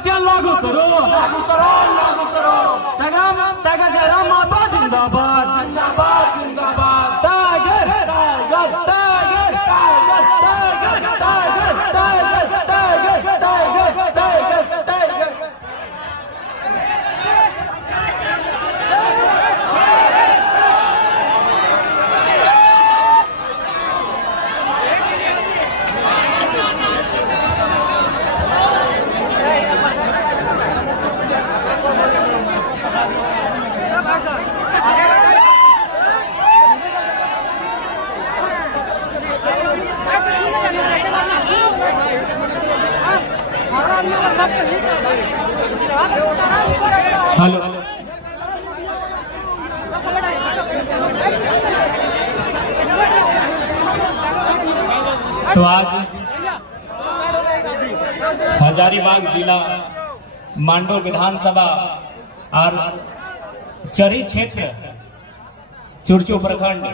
संगतिया लागू करो, लागू करो, लागू करो। टाइगर माता जिंदाबाद, जिंदाबाद, जिंदाबाद। Tiger tiger tiger tiger tiger tiger tiger tiger tiger tiger. Hello, तो आज हजारीबाग जिला मांडो विधानसभा और चरी क्षेत्र चुरचू प्रखंड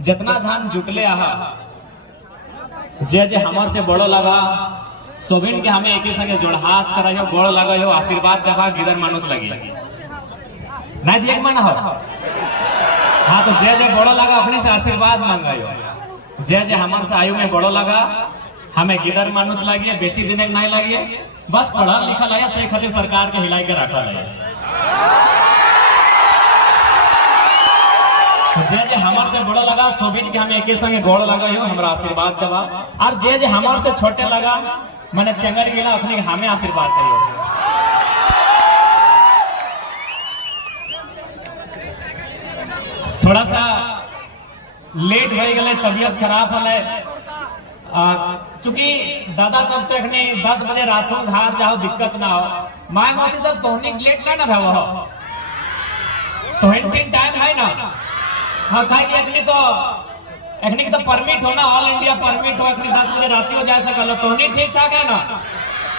जितना धान जुटले आहा जे जे हमार से बड़ो लगा सोभिन के हमें एक ही संगे जोड़ हाथ कर गोड़ लगा हो आशीर्वाद देवा गिदर मानुस लगी नहीं दिए मन हो। हाँ, तो जे जे बड़ो लगा अपने से आशीर्वाद मांगा हो। जे जे हमारे से आयु में बड़ो लगा हमें गिदर मानुस लगी बेसी दिन नहीं लगी बस पढ़ा लिखा लगा सही खातिर सरकार के हिलाई के रखा है। जे जे हमारे से बड़ो लगा सोभिन के हमें एक ही संगे गोड़ लगा हो हमारा आशीर्वाद देवा और जे जे हमारे से छोटे लगा मैंने चंगर गिला अपने हमें आशीर्वाद करियो। थोड़ा सा लेट हो गए, तबीयत खराब होले चूंकि दादा सब तो अखनी 10 बजे रातों घर जाओ दिक्कत ना हो। माय मौसी सब तोहनी लेट ना भे हो तो टाइम है ना। हाँ, खाए कि अखनी तो परमिट हो ना, ऑल इंडिया परमिट हो, अखनी 10 बजे रात को जा सकल तो नहीं ठीक ठाक है ना।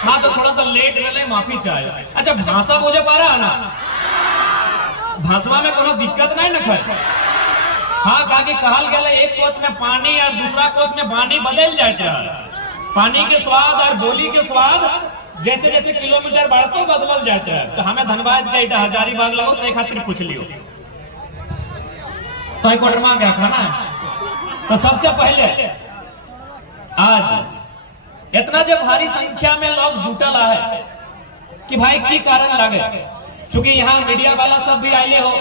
हाँ, तो थोड़ा सा लेट रहे माफी चाहिए। अच्छा, भाषा मुझे पा रहा है ना, भाषा में कोनो दिक्कत नहीं ना खाए। हाँ, कहा कहल गया एक कोस में पानी और दूसरा कोस में पानी बदल जाते हैं। पानी के स्वाद और बोली के स्वाद जैसे जैसे किलोमीटर बढ़ते बदल जाते हैं। तो हमें धन्यवाद का हजारीबाग लगो से खातिर पूछ लियो तो एक कोटरमा क्या खाना। तो सबसे पहले आज इतना जो भारी संख्या में लोग जुटल है कि भाई की कारण लगे, चूंकि यहाँ मीडिया वाला सब भी आए हो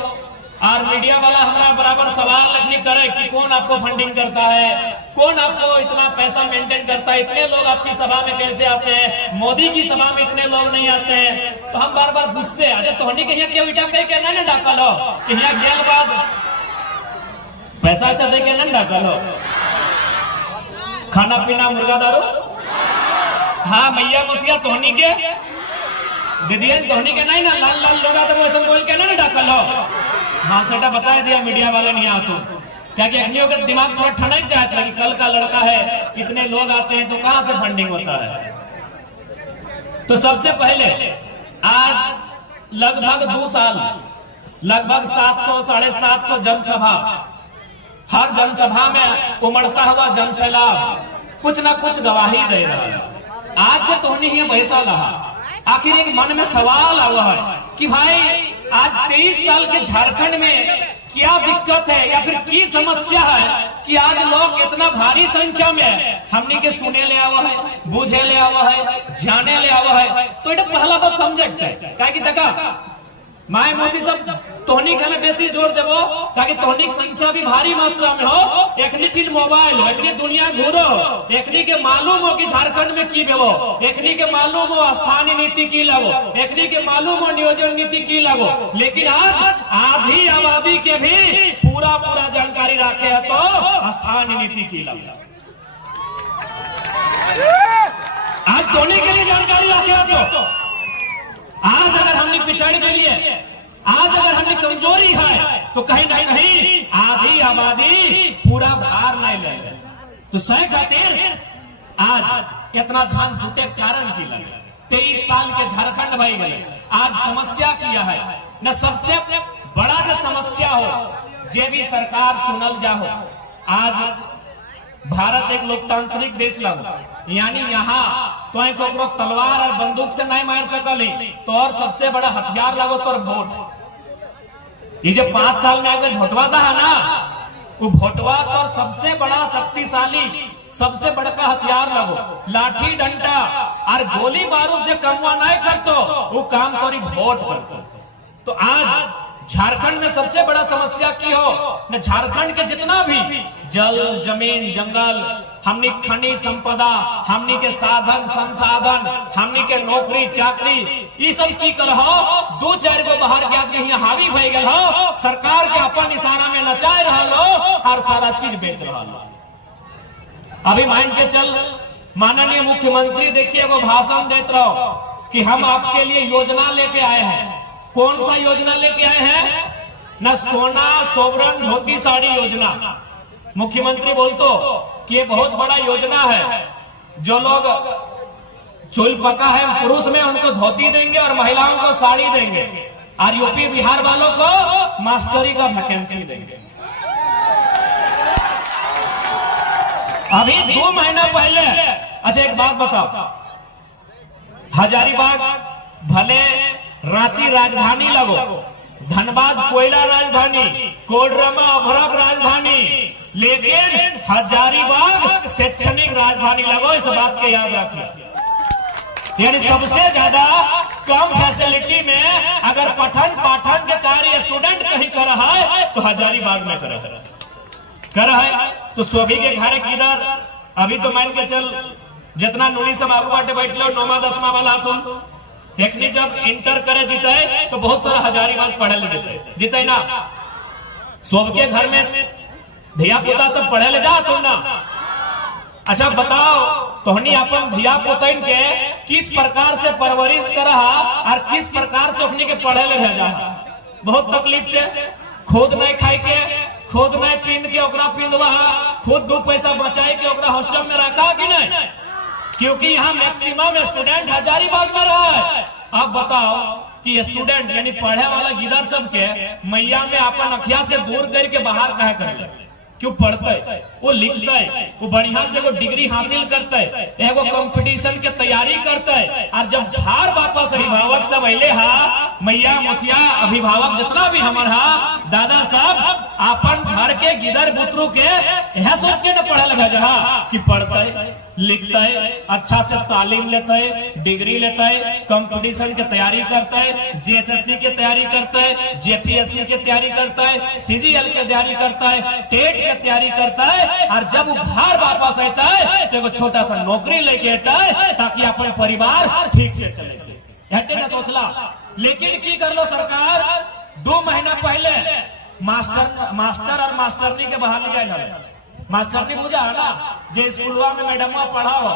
और मीडिया वाला हमारा बराबर सवाल नहीं करे कि कौन आपको फंडिंग करता है, कौन आपको इतना पैसा मेंटेन करता है, इतने लोग आपकी सभा में कैसे आते हैं, मोदी की सभा में इतने लोग नहीं आते हैं। तो हम बार बार पूछते हैं अच्छा तोहनी के यहाँ क्यों इटा कह ना डाका लो कि यहाँ गया बाद पैसा से दे के न डाकल हो, खाना पीना मुर्गा दारू। हाँ, मैया मसिया तोहनी के दीदिया तोहनी के नहीं ना लाल लाल लोग तो वैसे बोल के ना डाकल हो। हाँ, सेटा बता दिया मीडिया वाले नहीं आते क्या कि अखनियों का दिमाग थोड़ा ठंडक जाता है कि कल का लड़का है इतने लोग आते हैं तो कहां से फंडिंग होता है। तो सबसे पहले आज लगभग 2 साल लगभग 700 750 जनसभा, हर जनसभा में उमड़ता हुआ जनसैलाब कुछ ना कुछ गवाही दे रहा है। आज से तो नहीं पैसा रहा, आखिर एक मन में सवाल आया है कि भाई आज 23 साल के झारखंड में क्या दिक्कत है या फिर की समस्या है कि आज लोग इतना भारी संख्या में हमने के सुने ले आवा है, बुझे ले आवा है, जाने ले आवा है। तो ये पहला बात समझे क्या कि देखा माए मौसी सब तोहनी के में बेसी जोर देवो ताकि तोहनी की संख्या भी भारी मात्रा में हो। एकनी टीन मोबाइल हो, एकनी दुनिया घूरो, एकनी के मालूम हो कि झारखंड में की बेवो, एकनी के मालूम हो स्थानीय नीति की लगो, एकनी के मालूम हो नियोजन नीति की लगो। लेकिन आज आधी आबादी के भी पूरा जानकारी रखे है तो स्थानीय नीति की लगो। आज तोहनी के लिए जानकारी रखे है तो आज अगर हमने पिछड़ के लिए, आज अगर हमने कमजोरी है तो कहीं ना कहीं आधी आबादी पूरा भार नहीं ले। तो सही खातिर आज इतना झांझ जुटे कारण की लगे 23 साल के झारखंड भाई गए। आज समस्या किया है न सबसे बड़ा न समस्या हो जे भी सरकार चुनल जा हो। आज भारत एक लोकतांत्रिक देश लगो, यानी यहाँ तो ककरो तलवार और बंदूक से नहीं मार सकली, तो और सबसे बड़ा हथियार लगो तो वोट। ये जो 5 साल में अगर भोटवा था है ना, वो भोटवा तो सबसे बड़ा शक्तिशाली सबसे बड़का हथियार लगो, लाठी डंडा और गोली बारूद जो कमवा नहीं करतो वो काम करी वोट करतो। तो आज झारखंड में सबसे बड़ा समस्या की हो न, झारखंड के जितना भी जल जमीन जंगल, हमनी खनिज संपदा, हमनी के साधन संसाधन, हमनी के नौकरी चाकरी, ये सब की कर हो 2-4 गो बाहर के आदमी यहाँ हावी भय गए हो, सरकार के अपन इशारा में नचाए रहा और सारा चीज बेच रहा। अभी मान के चल माननीय मुख्यमंत्री देखिए वो भाषण देते रहो कि हम आपके लिए योजना लेके आए हैं। कौन सा योजना लेके आए हैं? न सोना सोवरन धोती साड़ी योजना। मुख्यमंत्री बोलतो कि ये बहुत बड़ा योजना है, जो लोग चूल पका है पुरुष में उनको धोती देंगे और महिलाओं को साड़ी देंगे, और यूपी बिहार वालों को मास्टरी का वैकेंसी देंगे। अभी 2 महीना पहले, अच्छा एक बात बताओ, हजारीबाग भले रांची राजधानी लगो, धनबाद कोयला राजधानी, कोडरमा अभरक राजधानी, लेकिन हजारीबाग शैक्षणिक राजधानी लगो, इस बात के याद रखिए। यानी सबसे ज्यादा कम फैसिलिटी में अगर पठन पाठन के कार्य स्टूडेंट कहीं कर रहा है तो हजारीबाग में कर रहा है। तो सोभी के घर किधर, अभी तो मान के चल जितना नूनी सब आगू बाटे बैठ लो 9वां 10वां वाला, तुम एकनी जब इंटर करे जीते तो बहुत सारा हजारीबाग पढ़े ले जीते ना। सोभ के घर में धिया पुता सब पढ़े ले जा तुम ना। अच्छा बताओ, तोहनी अपन धिया पुतन के किस प्रकार से परवरिश करा और किस प्रकार से अपने के पढ़े ले भेजा? बहुत तकलीफ से, खुद नहीं खाए के, खुद नहीं पीन के ओकरा पिंदवा, खुद 2 पैसा बचाए के ओकरा हॉस्टल में रखा कि नहीं? क्योंकि यहाँ मैक्सिमम स्टूडेंट हजारीबाग में रहा है। अब बताओ कि स्टूडेंट यानी पढ़े वाला गिदर सब के मैया में अपन अखिया से दूर करके बाहर कहा कर ले, क्यों पढ़ते, वो लिखते, वो बढ़िया से वो डिग्री हासिल करते, एगो कंपटीशन के तैयारी करते, और जब घर वापस अभिभावक सब अले हा, मैया मुसिया अभिभावक जितना भी हमार हा, दादा साहब अपन घर के गिदर बुतरू के यह सोच के न पढ़े भेजा कि पढ़ते लिखते, अच्छा से तालीम लेते, डिग्री लेते, कंपटीशन की तैयारी करते, जेएसएससी की तैयारी करते, जेपीएससी की तैयारी करते, सीजीएल की तैयारी करते, टेट की तैयारी करता है, और जब वो घर वापस आता है तो एक छोटा सा नौकरी लेके आता है ताकि अपन परिवार ठीक से चले। ऐसे ना सोचला, लेकिन की कर लो सरकार 2 महीना पहले मास्टर और मास्टरनी के बहाली गए। मास्टरनी बुझा है ना, जे स्कूलवा में मैडमवा पढ़ाओ,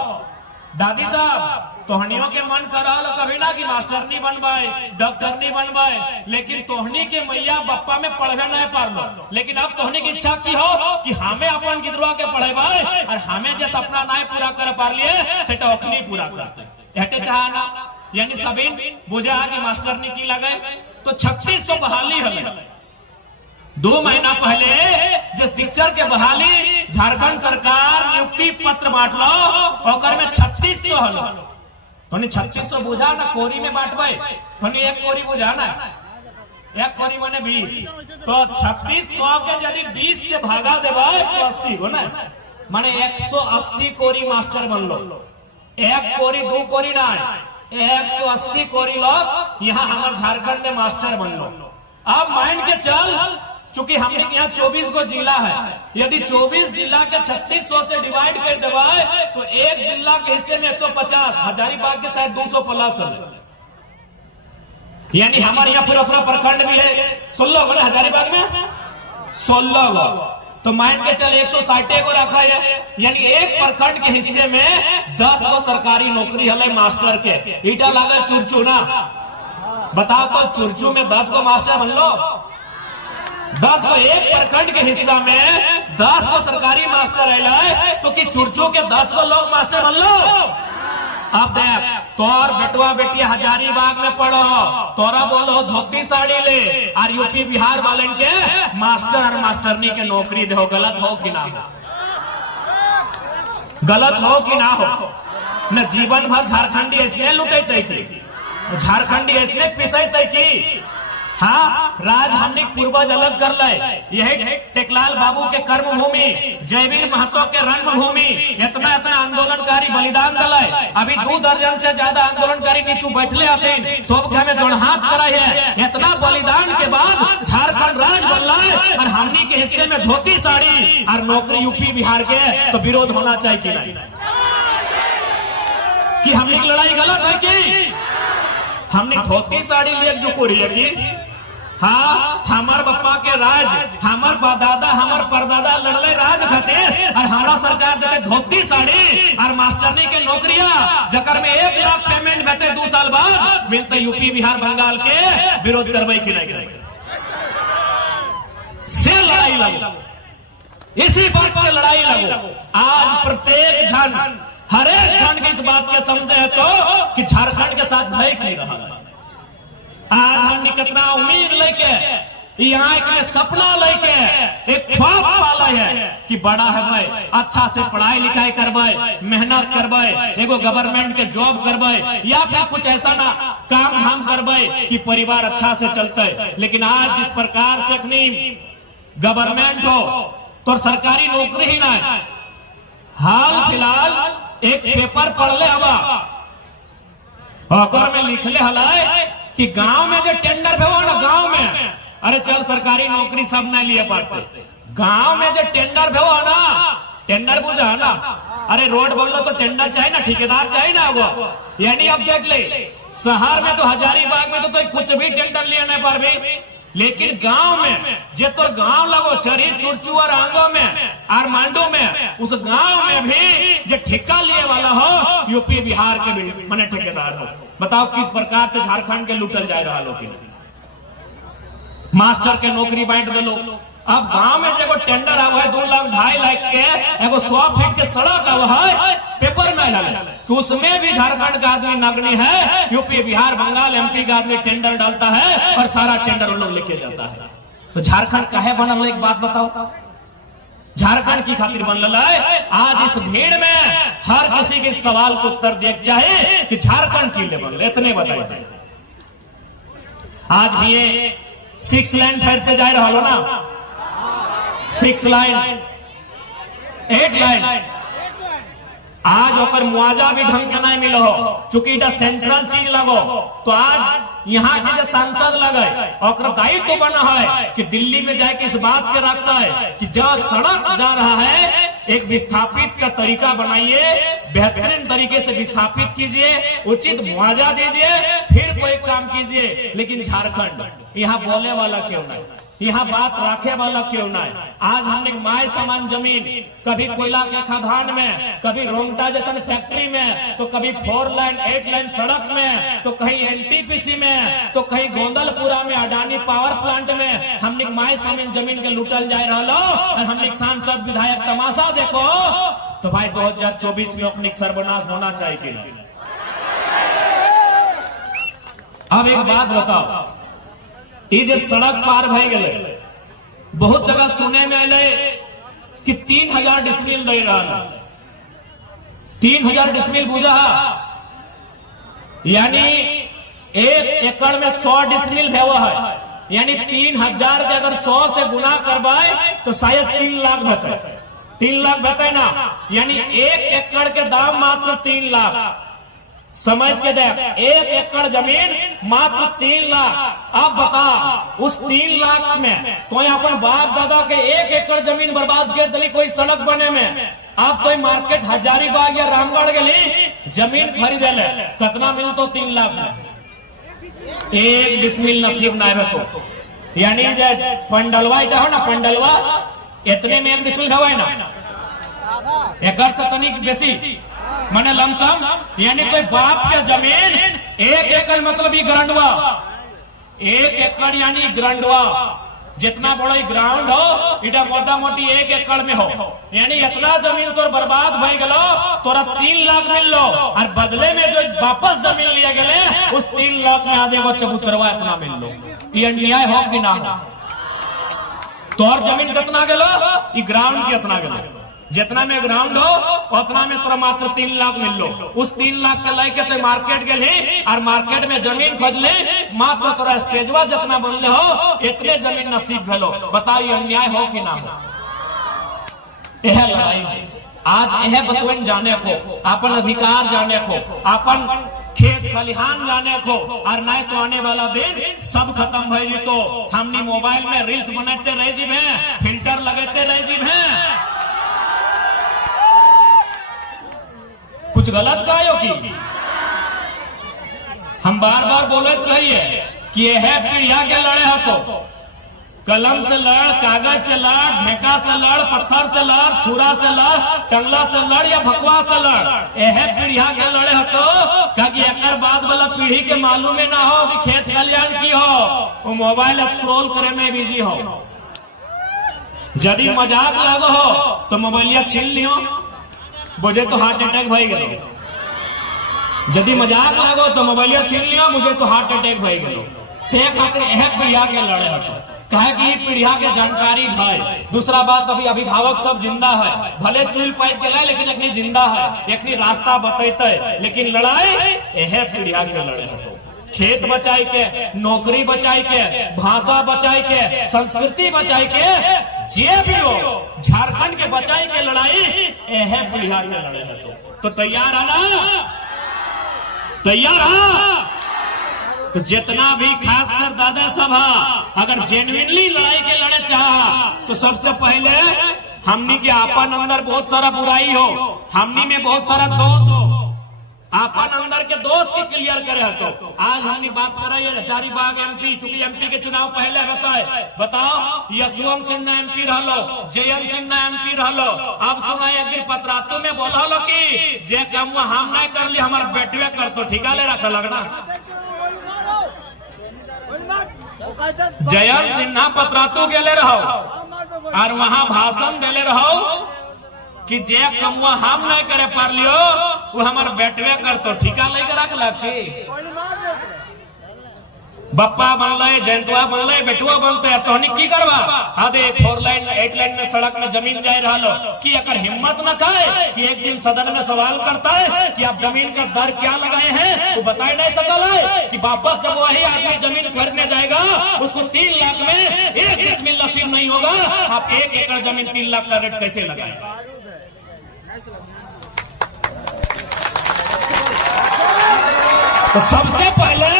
दादी साहब तोहनियों के मन करा कभी ना कि मास्टरनी बनवाए, डॉक्टरनी बनवाए, लेकिन तोहनी के मैया बप्पा में पढ़वे नहीं पार लो। लेकिन अब तोहनी की इच्छा की हो कि हमें अपन गिदरवा के पढ़ेबाए और हमें जो सपना नहीं पूरा कर पा लिए सेटा अपनी पूरा करते हटे चाह ना। यानी सभी बुझा कि मास्टरनी की लगे तो 3600 बहाली है। 2 महीना पहले जिस टीचर के बहाली झारखंड सरकार नियुक्ति पत्र बांटलो ओकर में 3600 हलो। तो 3600 बुझा ना कोरी में बांटबे तो एक कोरी बुझा ना, एक कोरी बने 20, तो 3600 के यदि 20 से भागा देबा 180 हो ना, माने 180 कोरी मास्टर बन लो। 1 कोरी 2 कोरी ना, 180 कोरी लोग यहाँ हमारे झारखंड में मास्टर बन लो। अब माइंड के चल, चूंकि हमने यहाँ 24 को जिला है, यदि 24 जिला के 3600 से डिवाइड कर देवा तो एक जिला के हिस्से में 150, हजारीबाग के शायद 200 प्लस है। यानी हमारे यहाँ फिर अपना प्रखंड भी है 16 बड़े हजारीबाग में 16 तो मान के चल 160 को रखा है। यानी एक प्रखंड के हिस्से में 10 को सरकारी नौकरी है मास्टर के। ईटा लगा चुरचू ना, बताओ तो चुरचू में 10 को मास्टर बन लो, 10 को एक प्रखंड के हिस्सा में 10 को सरकारी मास्टर है तो कि चुरचू के 10 को लोग मास्टर बन लो। अब देख तोर बेटवा बेटिया हजारीबाग में पढ़ो, तोरा बोलो धोती साड़ी ले, और यूपी बिहार वाले के मास्टर और मास्टरनी के नौकरी दे। गलत हो कि ना हो? गलत हो कि ना हो? न जीवन भर झारखंडी ऐसने लुटेते की, झारखंडी ऐसने पिसते की। हाँ, राज हमने पूर्वज अलग कर ले। यही टेकलाल बाबू के कर्म भूमि, जयवीर महतो के रण भूमि, इतना इतना आंदोलनकारी बलिदान दिलाए। अभी 2 दर्जन से ज्यादा आंदोलनकारी नीचू बैठले आते सब में जोड़ हाथ कराई है। इतना बलिदान के बाद झारखंड राज बनला है और हमनी के हिस्से में धोती साड़ी और नौकरी यूपी बिहार के, तो विरोध होना चाहिए कि नहीं? कि हमनी की लड़ाई गलत है कि हमने धोती साड़ी ले जो कोरी है कि हाँ, हमार बप्पा के राज, हमार दादा, हमार परदादा लड़ले राज खातिर और हमारा सरकार देते धोती साड़ी और मास्टरनी के नौकरियां, जकर में 1 लाख पेमेंट बेटे 2 साल बाद मिलते यूपी बिहार बंगाल के, विरोध करवाई कि नहीं करवाई? से लड़ाई लगो, इसी बात पर लड़ाई लगो। आज प्रत्येक जन, हर एक जन की इस बात के समझे है तो कि झारखंड के साथ भय नहीं रहा। आज हमने कितना उम्मीद लेके यहाँ के सपना लेके एक ख्वाब पाला है कि बड़ा है भाई, अच्छा से पढ़ाई लिखाई करवाए, मेहनत करवाए, एगो गवर्नमेंट के जॉब करवाए या फिर कुछ ऐसा ना काम धाम करवाए कि परिवार अच्छा से चलता है। लेकिन आज जिस प्रकार से अपनी गवर्नमेंट हो तो सरकारी नौकरी ही ना है। हाल फिलहाल एक पेपर पढ़ ले हवा, में लिखले हलाए कि गांव में जो टेंडर भेवो ना, गांव में, अरे चल सरकारी नौकरी सब नहीं लिए पाते, गांव में जो टेंडर भेवो ना, टेंडर बुझा ना, अरे रोड बोलो तो टेंडर चाहिए ना, ठेकेदार चाहिए ना वो। यानी अब देख ले, शहर में तो हजारीबाग में तो कुछ भी टेंडर लिए नहीं पार भी, लेकिन गांव में जे तो गांव लगो चरी चुरचू और आंगो में और मांडो में, उस गांव में भी जो ठेका लिए वाला हो यूपी बिहार के भी मने ठेकेदार हो। बताओ किस प्रकार से झारखंड के लूटल जा रहा लोग। मास्टर के नौकरी बांट दो लोग। अब गांव में जो टेंडर आवा है 2 लाख 2.5 लाख के, एगो 100 फीट के सड़क आवा है, पेपर में डाले कि उसमें भी झारखंड का आदमी नगनी है, यूपी बिहार बंगाल एमपी का आदमी टेंडर डालता है और सारा टेंडर उन लोग लेके जाता है। तो झारखंड काहे बनल, एक बात बताओ, झारखंड की खातिर बनल है। आज इस भीड़ में हर किसी के सवाल को उत्तर देख चाहे कि झारखंड की लिए बनल, इतने बताइए। आज भी ये 6 लाइन फिर से जा रहा हो ना, 6 लाइन 8 लाइन, आज होकर मुआवजा भी ढंग के नहीं मिलो हो, चूंकि इधर सेंट्रल चीज लगो। तो आज यहाँ के जो सांसद लगे और दायित्व तो बना है कि दिल्ली में जाके इस बात के रखता है कि जब सड़क जा रहा है एक विस्थापित का तरीका बनाइए, बेहतरीन तरीके से विस्थापित कीजिए, उचित मुआवजा दीजिए, फिर कोई काम कीजिए। लेकिन झारखंड यहाँ बोले वाला क्यों नहीं, यहाँ बात रखे वाला क्यों नहीं? आज हमने माय समान जमीन, कभी कोयला के खदान में, कभी रोंगटा जैसन फैक्ट्री में, तो कभी 4 लाइन 8 लाइन सड़क में, तो कहीं एनटीपीसी में, तो कहीं गोंदलपुरा में, अडानी पावर प्लांट में हमने माय समान जमीन के लूटल जा रहा और हमने सांसद विधायक तमाशा देखो। तो भाई 2024 में अपनी सर्वनाश होना चाहिए कि नहीं? अब एक बात बताओ, ये जो सड़क पार भय गए, बहुत जगह सुने में आए कि 3000 डिसमिल दे रहा, 3000 डिसमिल बुझा, यानी 1 एकड़ में 100 डिसमिल भेवा है, यानी 3000 के अगर 100 से गुना करवाए तो शायद 3 लाख बते, 3 लाख बते ना, यानी 1 एकड़ के दाम मात्र 3 लाख। समझ के देख, 1 एकड़ जमीन मात्र 3 लाख। अब बता उस 3 लाख में तो अपन बाप दादा के 1 एकड़ जमीन बर्बाद कर दिली कोई सड़क बने में। अब कोई मार्केट हजारीबाग या रामगढ़ गली जमीन खरीदे ले, कितना मिल तो 3 लाख में 1 डिसमिल नसीब ना है तो, यानी पंडलवा हो ना, पंडलवा इतने में 1 डिसमिल हवा ना, एकड़ से तनिक बेसी माने लमसम, यानी कोई बाप के जमीन 1 एकड़ मतलब ये ग्रांडवा, 1 एकड़ यानी ग्रांडवा, जितना बड़ा ग्राउंड हो इटा मोटा मोटी 1 एकड़ में हो, यानी इतना जमीन तो बर्बाद भई गलो, तोरा 3 लाख मिल लो और बदले में जो वापस जमीन लिया गए उस 3 लाख में आधे वो चबूतरवा इतना मिल लो। ये अन्याय हो कि ना हो? तोर जमीन कितना गलो, ये ग्राउंड कितना गलो, जितना में ग्राउंड हो उतना में तोरा मात्र 3 लाख मिल लो। उस 3 लाख के लेके तो मार्केट गए और मार्केट में जमीन खोज ले, मात्र तोरा स्टेजवा जितना बनले हो इतने जमीन नसीब भेलो। बताइए अन्याय हो कि ना हो? यह लड़ाई आज यह बतवन जाने को, अपन अधिकार जाने को, अपन खेत खलिहान जाने को, और नहीं तो आने वाला दिन सब खत्म भई तो हमने मोबाइल में रील्स बनाते रह जी हैं, फिल्टर लगाते रह जी हैं। कुछ गलत कायो की हम बार बार बोलते रहिए कि यह पीढ़िया के लड़े हो तो कलम से लड़, कागज से लड़, ढेका से लड़, पत्थर से लड़, छुरा से लड़, टंगला से लड़ या भकुआ से लड़। यह पीढ़िया के लड़े हो तो एक बाद वाला पीढ़ी के मालूम ना हो कि खेत खलिहान की हो, वो मोबाइल स्क्रॉल करे में बिजी हो। यदि मजाक लगो हो तो मोबाइलिया छीन लियो, मुझे तो हार्ट अटैक भई गलो। यदि मजाक लगो तो मोबाइलिया छीन लियो, मुझे तो हार्ट अटैक भई गलो। से खातिर यह पीढ़िया के लड़े हो कहे कि पीढ़िया के जानकारी है। दूसरा बात, अभी अभिभावक सब जिंदा है, भले चूल पाइप के लाए लेकिन अपनी जिंदा है, एक रास्ता बतेते, लेकिन लड़ाई यह पीढ़िया के लड़े हो। खेत बचाई के, नौकरी बचाई के, भाषा बचाई के, संस्कृति बचाई के, जे भी हो झारखंड के बचाई के लड़ाई यह पीढ़िया के लड़े हो। तो तैयार है ना? तैयार है? तो जितना भी खासकर दादा सभा अगर जेन्युइनली लड़ाई के लड़े चाह तो सबसे पहले हमनी के आपन अंदर बहुत सारा बुराई हो, हमनी में बहुत सारा दोष हो, आपन अंदर के दोष के क्लियर करे। तो आज हमनी बात कर रहे हैं हजारीबाग एमपी, चूंकि एमपी के चुनाव पहले बताओ यशवंत सिन्हा एमपी रहलो, जयंत सिन्हा एमपी रहलो, अब सुना एक दिन पत्रातु में बोला लो कि जे काम हम नहीं कर ली हमारे बेटवे कर तो ठिका ले रखा लगना। जयंत सिन्हा पत्रातु गेले रहो और वहां भाषण देले रहो कि जे कमुआ हम नहीं करे पार लियो वो हमारे बेटवे कर तो ठिका लेकर रख लगे। बप्पा बनल, जयंतवा बनल, बेटुआ बनते तो की करवा? आधे 4 लाइन 8 लाइन में सड़क में जमीन जा रहा कि अगर हिम्मत न खाए कि एक दिन सदन में सवाल करता है कि आप जमीन का दर क्या लगाए हैं, वो बता नहीं सकल है कि वापस जब वही आदमी जमीन खरीदने जाएगा उसको 3 लाख में 1 डिसमिल नसीब नहीं होगा। आप 1 एकड़ जमीन 3 लाख का रेट कैसे लगाए? तो सबसे पहले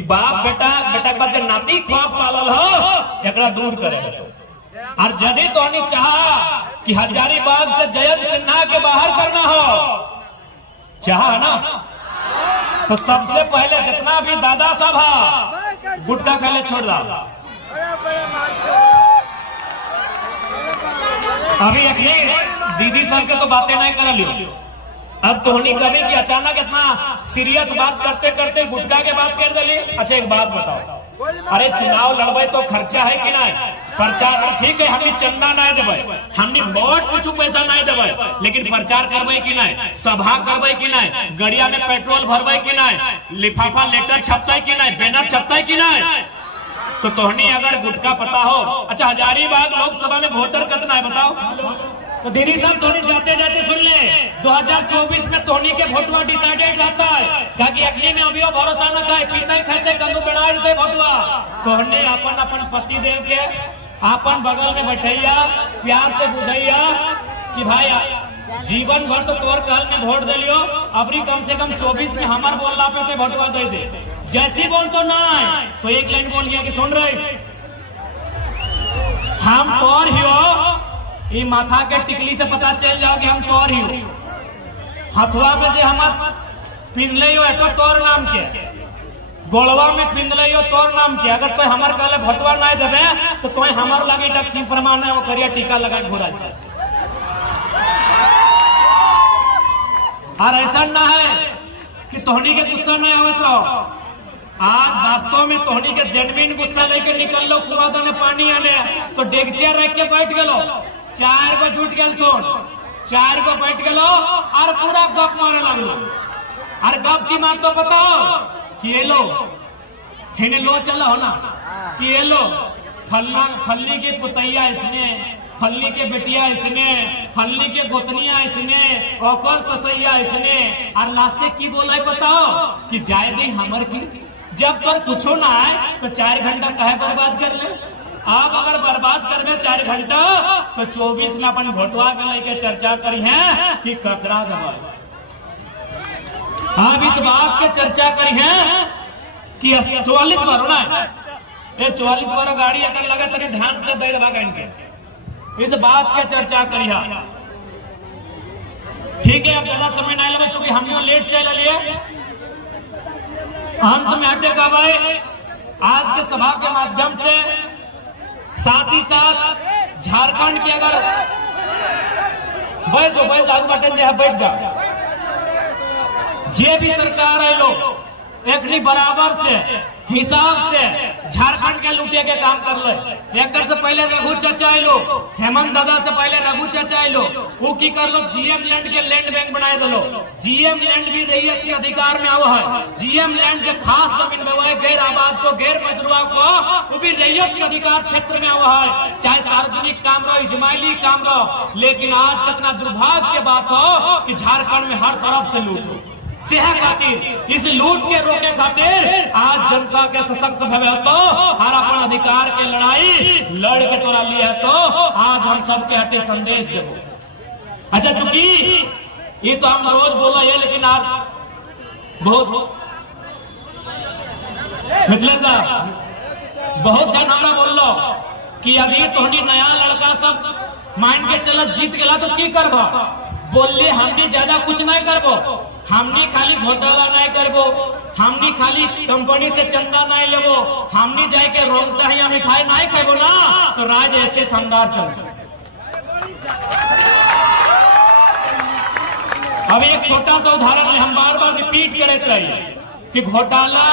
बाप बेटा के बाद जो नाती ख्वाब पालल हो एकरा दूर करे। और यदि तो चाह कि हजारीबाग से जयंत सिन्हा के बाहर करना हो चाह ना, तो सबसे पहले जितना भी दादा सभा गुटखा खाले छोड़ दो। अभी अपनी दीदी सर के तो बातें नहीं कर लियो, अब तोहनी कभी कि अचानक इतना सीरियस बात करते करते गुटखा के बात कर दिली। अच्छा एक बात बताओ, अरे चुनाव लड़बे तो खर्चा है कि नहीं? प्रचार ठीक है, हमने चंदा नहीं देवे, हमने वोट कुछ पैसा नहीं देवे, लेकिन प्रचार करबे कि नहीं, सभा करबे कि नहीं, गड़िया में पेट्रोल भरबे कि नहीं, लिफाफा लेटर छपते कि नहीं, बैनर छपते कि नहीं? तो तोहनी अगर गुटखा पता हो। अच्छा हजारीबाग लोकसभा में वोटर कितना है बताओ? तो दीदी साहब तोहनी जाते जाते सुन ले, 2024 में तोहनी के वोटवा डिसाइडेड रहता है, ताकि अगली में अभी भरोसा न खाए, पीते खाते कंदू बनाए देते वोटवा। तोहनी अपन अपन पति देव के अपन बगल में बैठैया, प्यार से बुझैया कि भाई जीवन भर तो तोर कहल में वोट दे लियो, अबरी कम से कम 24 में हमार बोलना पे वोटवा दे दे। जैसी बोल तो नहीं तो एक लाइन बोलिए कि सुन रहे हम तोर ही हो, ये माथा के टिकली से पता चल जाओ कि हम तोर ही हो। हथुआ में जो हमार पिंदले हो तो तोर नाम के, गोलवा में पिंदले हो तोर नाम के। अगर तो हमार कहले भटवा नहीं देवे तो तोय हमार लगे डक्की प्रमाण है वो करिया टीका लगाए घोड़ा से। और ऐसा ना है कि तोहनी के गुस्सा नहीं आवत रहो। आज वास्तव में तोहनी के जेन्युइन गुस्सा लेके निकल लो, पूरा दिन पानी आने तो डेगचिया रख के बैठ गलो, 4 को जुट गल तो 4 को बैठ गलो और पूरा गप मारे लगलो। और गप की मार तो बताओ कि ये लो हिने लो चला हो ना कि ये लो फल्ली की पुतैया इसने फल्ली के बेटिया इसने, फल्ली के गोतनिया इसने, ओकर ससैया इसने, और लास्टे की बोला है बताओ कि जाए दे हमर की। जब तक कुछो ना आए तो 4 घंटा कहे बर्बाद कर ले। आप अगर बर्बाद करबे 4 घंटा तो 24 में अपन भोटवा के लेके चर्चा करी है कि ककरा दबा। आप इस बात के चर्चा करी है कि 44 बार होना है, ये 44 बार गाड़ी अगर लगे तरी ध्यान से दे दबा के इस बात के चर्चा करी है। ठीक है, अब ज्यादा समय नहीं लगे चूंकि हमने लेट से ले लिए। हम तो मैं का भाई आज के सभा के माध्यम से साथ ही साथ झारखंड के अगर बैठ आगे बटन जो है बैठ जा, जे भी सरकार है लोग एक बराबर से हिसाब से झारखंड के लूटे के काम कर ले। एक से पहले रघु चाचा आइलो, हेमंत दादा से पहले रघु चाचा आइलो, वो की कर लो जीएम लैंड के लैंड बैंक बनाए दलो। जीएम लैंड भी रैयत के अधिकार में आवा है। जीएम लैंड जो खास जमीन में हुआ गैर आबाद को, गैर मजरूआ को, वो भी रैयत के अधिकार क्षेत्र में आवा है, चाहे सार्वजनिक काम रहो, इजमाइली काम रहो। लेकिन आज कितना दुर्भाग्य की बात हो कि झारखंड में हर तरफ से लूट हो। सेहा खातिर इस लूट के रोके खातिर आज जनता के सशक्त भवे तो हर अपन अधिकार के लड़ाई लड़ के तोरा लिए है, तो आज हम सबके हटे संदेश देवो। अच्छा, चूंकि ये तो हम रोज बोलो ये, लेकिन आप बहुत मतलब बहुत जन हमरा बोल लो कि अभी तोहनी नया लड़का सब मान के चलत जीत गला तो की करबो। बोलली हमनी ज्यादा कुछ नहीं करबो, हमनी खाली घोटाला नहीं करबो, हमनी खाली कंपनी से चंदा नहीं लेबो, हमनी जाए के रोकता या मिठाई नहीं खाबो ना तो राज ऐसे शानदार चल। अब एक छोटा सा उदाहरण हम बार बार रिपीट करते रहिए कि घोटाला,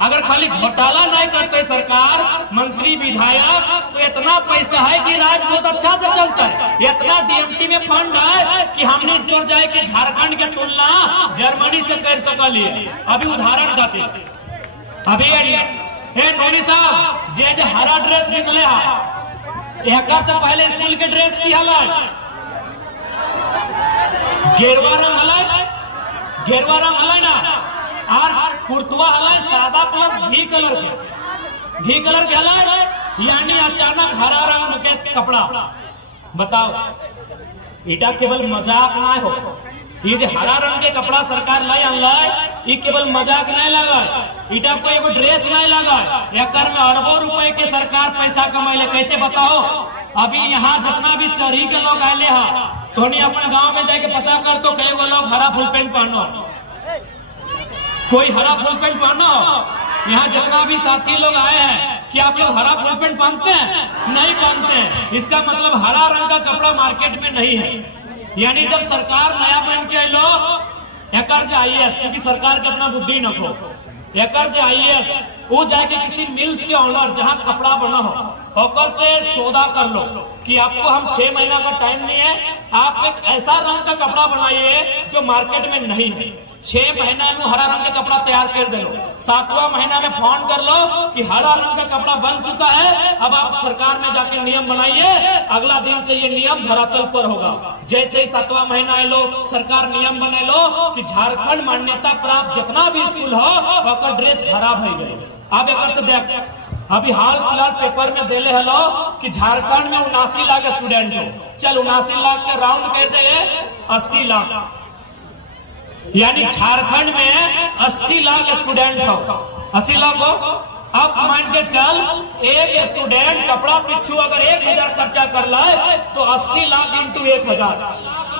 अगर खाली घोटाला नहीं करते सरकार, मंत्री विधायक, तो इतना पैसा है कि राज बहुत अच्छा से चलता है। इतना डीएमटी में फंड है कि हमने जुड़ जाए कि झारखंड के तुलना जर्मनी से कर सकलिए। अभी उदाहरण देते, अभी धोनी साहब जे हरा ड्रेस निकले है, एक से पहले स्कूल के ड्रेस की हालत गेरुआ रंग हलय, गेरुआ रंग हलय ना, और कुर्तवा हलय सादा प्लस घी कलर के हलय, यानी अचानक हरा रंग के कपड़ा। बताओ, इटा केवल मजाक ना हो, ये जो हरा रंग के कपड़ा सरकार लाई अनलाय, ये केवल मजाक नहीं लगा, इटा कोई एगो ड्रेस नहीं लगा, एक में अरबों रुपए के सरकार पैसा कमाइले। कैसे बताओ? अभी यहाँ जितना भी चढ़ी के लोग आए हैं, थोड़ी अपने गांव में जाके पता कर तो कई वो लोग हरा फुल पैंट पहनो, कोई हरा फुल पैंट पहनो। यहाँ जितना भी साथी लोग आए हैं कि आप लोग हरा फुल पैंट पहनते हैं? नहीं पहनते हैं। इसका मतलब हरा रंग का कपड़ा मार्केट में नहीं है। यानी जब सरकार नया पहन के लो एकर से आईएएस, क्योंकि सरकार के अपना बुद्धि न खो, एकर से आईएएस वो जाके किसी मिल्स के ऑनर जहाँ कपड़ा बना हो होकर से सौदा कर लो कि आपको हम 6 महीना का टाइम नहीं है, आप एक ऐसा रंग का कपड़ा बनाइए जो मार्केट में नहीं है। 6 महीना में हरा रंग का कपड़ा तैयार कर दे लो, 7वां महीना में फोन कर लो कि हरा रंग का कपड़ा बन चुका है, अब आप सरकार में जाके नियम बनाइए, अगला दिन से ये नियम धरातल पर होगा। जैसे ही 7वां महीना आए लो, सरकार नियम बने लो कि झारखंड मान्यता प्राप्त जितना भी स्कूल हो वह ड्रेस खराब हो गए। अब एक से देख, अभी हाल फिलहाल पेपर में देले हलो कि झारखंड में 79 लाख स्टूडेंट हो, चल 79 लाख के राउंड कर दे 80 लाख, यानी झारखंड में 80 लाख स्टूडेंट हो, 80 लाख हो। अब मान के चल एक स्टूडेंट कपड़ा पिछू अगर 1000 खर्चा कर लाए तो 80 लाख इंटू 1000,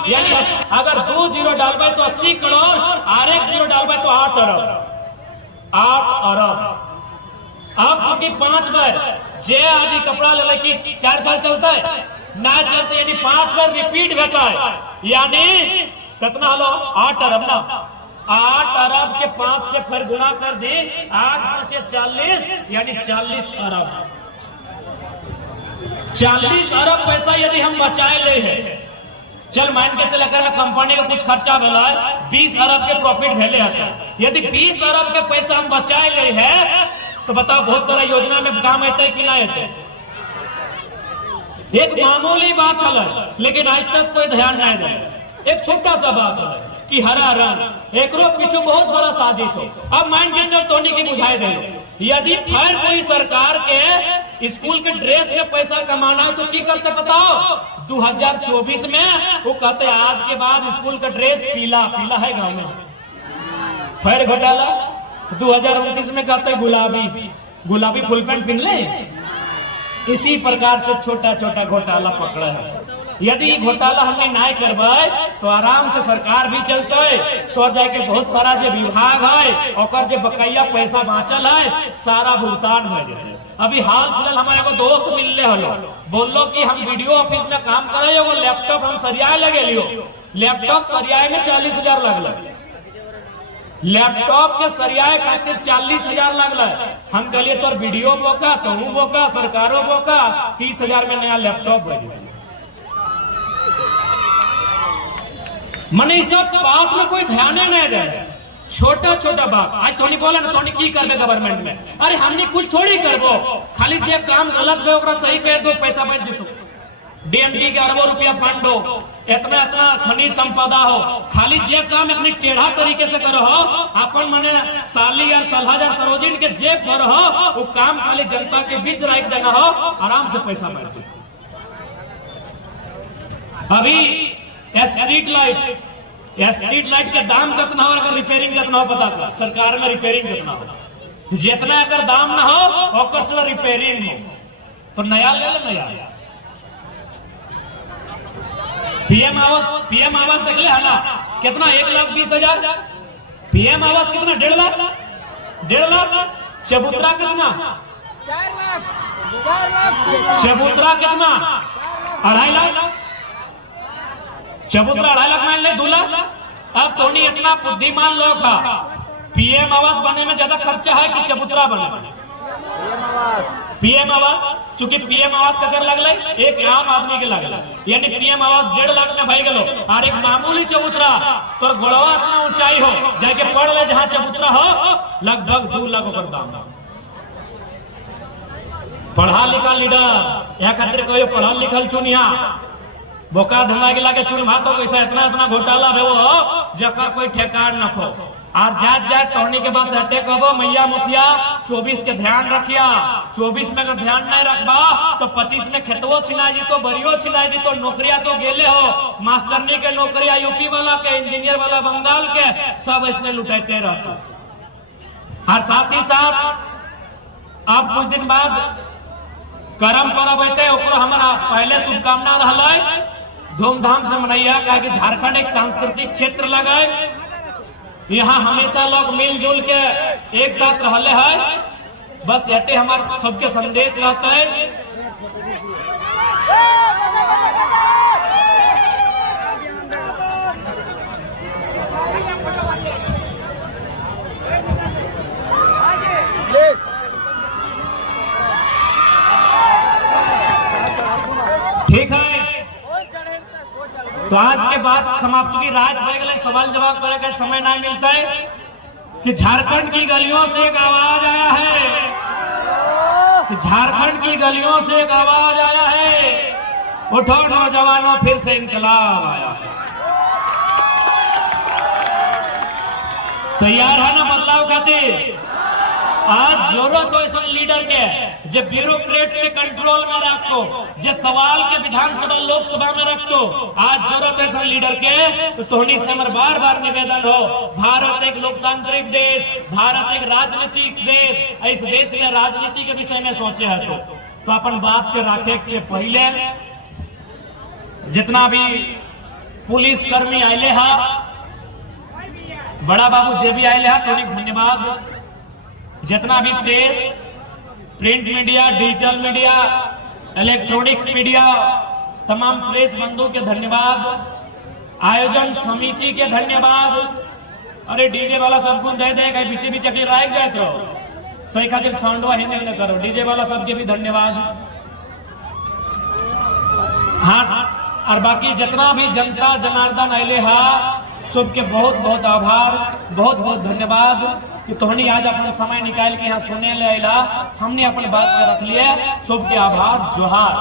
यानी अगर 2 जीरो डालबे तो 80 करोड़ और 1 जीरो डालबे तो 8 अरब, 8 अरब। अब चूंकि 5 बार जे आज ही कपड़ा ले कि 4 साल चलता है ना चलते, यानी 5 बार रिपीट होता है, यानी कितना हलो 8 अरब ना, 8 अरब के 5 से फिर गुना कर दी, 8 5 40, यानी 40 अरब। 40 अरब पैसा यदि हम बचाए ले हैं, चल मान के चल अगर कंपनी का कुछ खर्चा भला 20 अरब के प्रॉफिट भेले है, यदि 20 अरब के पैसा हम बचाए ले हैं तो बताओ बहुत बड़ा योजना में काम आते कि ना आते? एक मामूली बात है, लेकिन आज तक कोई ध्यान नहीं दे। एक छोटा सा बात है कि हरा रंग एक पीछे बहुत बड़ा साजिश हो। अब माइंड के अंदर तोनी की बुझाई दे, यदि फिर कोई सरकार के स्कूल के ड्रेस में पैसा कमाना है तो की करते बताओ? 2024 में वो कहते आज के बाद स्कूल का ड्रेस पीला पीला है गाँव में। फिर घोटाला 2029 में कहते गुलाबी गुलाबी फुल पैंट पहन ले। इसी प्रकार से छोटा छोटा घोटाला पकड़ा है। यदि घोटाला हमने नहीं करवाए तो आराम से सरकार भी चलते, तो जाके बहुत सारा जो विभाग है और जो बकाया पैसा बाँचल है सारा भुगतान हो जाए। अभी हाल फिलहाल हमारे को दोस्त मिलने हलो, बोलो कि हम वीडियो ऑफिस में काम करे, वो लैपटॉप हम सरियाए लगे लियो। लैपटॉप सरियाए में 40,000 लगल। लैपटॉप के सरियाए खातिर 40,000 लगल। हम कहलिए तोर वीडियो बोका तो हूँ बोका सरकारों बोका, 30,000 में नया लैपटॉप बजे। मने सब बात में कोई ध्यान नहीं दे। छोटा छोटा बात आज थोड़ी बोला ना, थोड़ी की करबे गवर्नमेंट में? अरे हमने कुछ थोड़ी करबो, खाली जे काम गलत बे ओकरा सही कर दो, पैसा बच जितो। डीएमटी के अरबों रुपया फंड हो, इतना इतना खनिज संपदा हो, खाली जे काम अपनी टेढ़ा तरीके से करो हो, अपन मने साली या सलहा सरोजिन के जेब भर हो, वो काम खाली जनता के बीच रख देना हो, आराम से पैसा बच। अभी स्ट्रीट लाइट का दाम कितना हो, अगर रिपेयरिंग कितना हो पता कर सरकार में रिपेयरिंग कितना हो। जितना अगर दाम ना हो और रिपेयरिंग हो तो नया ले लो। नया पीएम आवास देख ले है ना, कितना 1,20,000। पीएम आवास कितना 1.5 लाख। 1.5 लाख। चबूतरा कितना 4 लाख। चबूतरा कितना 2.5 लाख। चबूतरा 2.5 लाख मान ले 2 लाख। अब तो नहीं इतना बुद्धिमान लोग था, पीएम आवास बनने में ज्यादा खर्चा है कि चबूतरा बने? पीएम आवास, चूंकि पीएम आवास का कर लगल एक आम आदमी के लगल, यानी पीएम आवास 1.5 लाख में भाई गलो। और एक मामूली चबूतरा तो गोड़वा इतना ऊंचाई हो जाके पढ़ ले, जहां चबूतरा हो लगभग 2 लाख ओकर दाम। पढ़ा लिखा लीडर या खातिर कहो पढ़ल लिखल चुनिया बोका धमा के लाके चुन भातो पैसा इतना इतना घोटाला है वो जका कोई ठेकान न खो। और जात जात टोनी के पास हटे कहो मैया मुसिया 24 के ध्यान रखिया। 24 में अगर ध्यान नहीं रखबा तो 25 में खेतवो छिना जी तो बरियो छिना जी तो नौकरिया तो गेले हो। मास्टरनी के नौकरिया यूपी वाला के, इंजीनियर वाला बंगाल के, सब इसने लुटाते रहते। और साथ ही साथ आप कुछ दिन बाद करम पर्व होते हमारा पहले शुभकामना रहा धूमधाम से मनैया, कहा कि झारखंड एक सांस्कृतिक क्षेत्र लगा, यहाँ हमेशा लोग मिलजुल के एक साथ रहले है। बस ऐसे हमारे सबके संदेश रहता है। ठीक है, तो आज के बाद समाप्त, चुकी रात हो गए, सवाल जवाब करे का समय ना मिलता है कि झारखंड की गलियों से एक आवाज आया है, कि झारखंड की गलियों से एक आवाज आया है, उठो नौजवानों फिर से इंकलाब आया है। तैयार है ना बदलाव खातिर? आज जरूरत हो ऐसा लीडर के जो ब्यूरोक्रेट्स के कंट्रोल में रखो, जो सवाल के विधानसभा लोकसभा में रखो। आज जरूरत है ऐसा लीडर के, तो तोहनी से हमारे बार बार निवेदन हो, भारत एक लोकतांत्रिक देश, भारत एक राजनीतिक देश, इस देश में राजनीति के विषय में सोचे है तो अपन बात के रखे से पहले जितना भी पुलिस कर्मी आये है, बड़ा बाबू जे भी आये है, तो धन्यवाद। जितना भी press, print media, digital media, electronics media, तमाम प्रेस बंधु के धन्यवाद। आयोजन समिति के धन्यवाद। अरे डीजे वाला सबको दे देगा, पीछे पीछे फिर राय जाए तो सही खातिर साउंडवा हिंदी में करो। डीजे वाला सबके भी धन्यवाद। हाँ, और बाकी जितना भी जनता जनार्दन आये है सबके बहुत बहुत आभार, बहुत बहुत धन्यवाद कि तोहनी आज अपना समय निकाल के यहाँ सुने ले आइला। हमने अपनी बात पे रख लिया। सबके आभार, जोहार।